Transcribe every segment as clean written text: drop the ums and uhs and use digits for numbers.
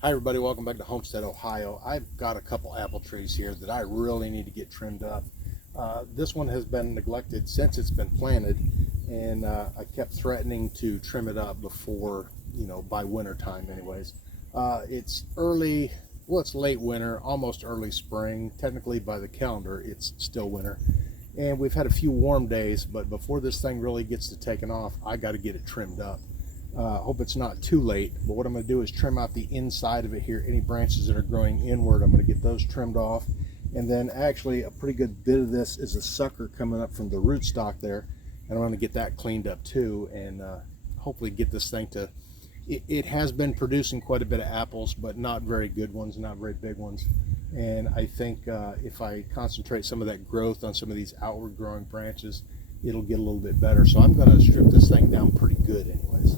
Hi everybody, welcome back to Homestead, Ohio. I've got a couple apple trees here that I really need to get trimmed up. This one has been neglected since it's been planted, and I kept threatening to trim it up before, by winter time anyways. It's early, well it's late winter, almost early spring. Technically by the calendar it's still winter. And we've had a few warm days, but before this thing really gets to taking off, I got to get it trimmed up. Hope it's not too late, but what I'm going to do is trim out the inside of it here. Any branches that are growing inward, I'm going to get those trimmed off. And then actually a pretty good bit of this is a sucker coming up from the rootstock there, and I'm going to get that cleaned up too, and hopefully get this thing to, it has been producing quite a bit of apples, but not very good ones, not very big ones. And I think if I concentrate some of that growth on some of these outward growing branches, it'll get a little bit better. So I'm going to strip this thing down pretty good anyways.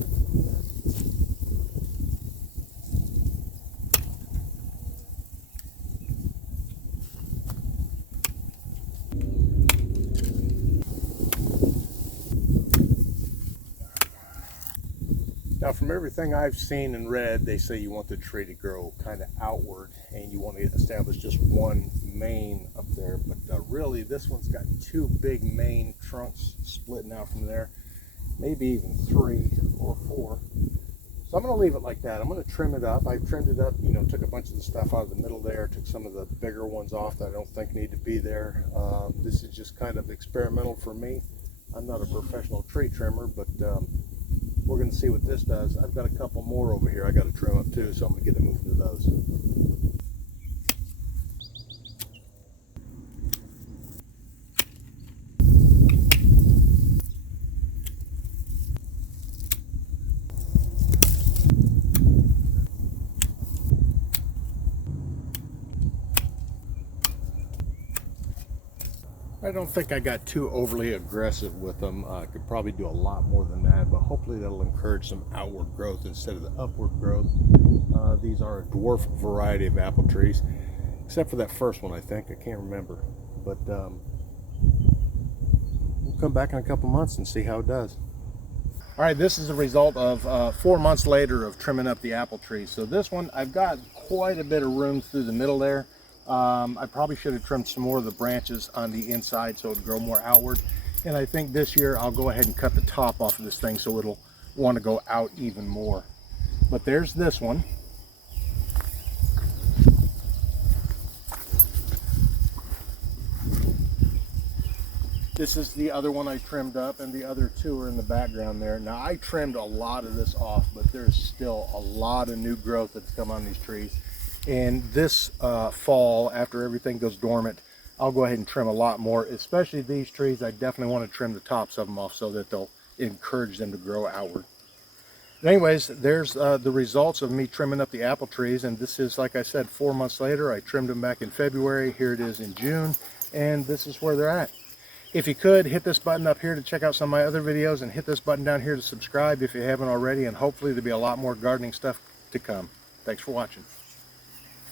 Now, from everything I've seen and read, they say you want the tree to grow kind of outward, and you want to establish just one main up there. But really, this one's got two big main trunks splitting out from there, maybe even 3 or 4. So I'm going to leave it like that. I'm going to trim it up. I've trimmed it up, took a bunch of the stuff out of the middle there, took some of the bigger ones off that I don't think need to be there. This is just kind of experimental for me. I'm not a professional tree trimmer, but we're going to see what this does. I've got a couple more over here I got to trim up too, so I'm going to get to moving to those. I don't think I got too overly aggressive with them. I could probably do a lot more than that, but hopefully that'll encourage some outward growth instead of the upward growth. These are a dwarf variety of apple trees, except for that first one, I think. I can't remember. But we'll come back in a couple months and see how it does. All right, this is the result of 4 months later of trimming up the apple trees. So this one, I've got quite a bit of room through the middle there. I probably should have trimmed some more of the branches on the inside so it would grow more outward. And I think this year I'll go ahead and cut the top off of this thing so it'll want to go out even more. But there's this one. This is the other one I trimmed up, and the other 2 are in the background there. Now I trimmed a lot of this off, but there's still a lot of new growth that's come on these trees. And this fall, after everything goes dormant, I'll go ahead and trim a lot more, especially these trees. I definitely want to trim the tops of them off so that they'll encourage them to grow outward. But anyways, there's the results of me trimming up the apple trees. And this is, like I said, 4 months later. I trimmed them back in February. Here it is in June. And this is where they're at. If you could, hit this button up here to check out some of my other videos, and hit this button down here to subscribe if you haven't already. And hopefully there'll be a lot more gardening stuff to come. Thanks for watching.